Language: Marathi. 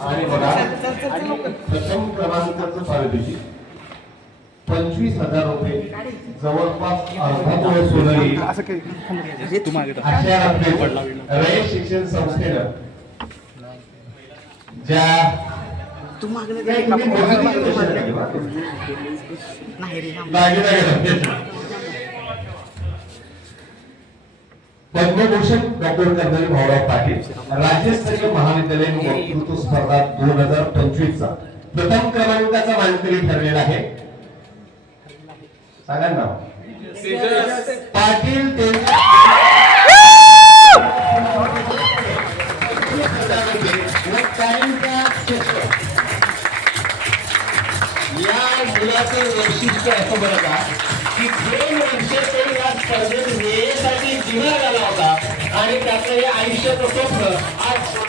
आणि बघा प्रथम क्रमांकाचं पारितोषिक 25,000 रुपये, जवळपास अर्धा तोळा सोनं येईल अशा रयत शिक्षण संस्थेनं ज्या पद्मभूषण डॉक्टर कर्नल भाऊराव पाटील राज्यस्तरीय महाविद्यालयीन वक्तृत्व स्पर्धा 2025 चा प्रथम क्रमांकाचा मानकरी ठरलेला आहे. सांगा ना पाटील या मुलाचं वैशिष्ट्य असं बरं का की 2 वर्ष ते या स्पर्धेत वेळेसाठी जिना झाला होता आणि त्याचं हे आयुष्याचं स्वप्न आज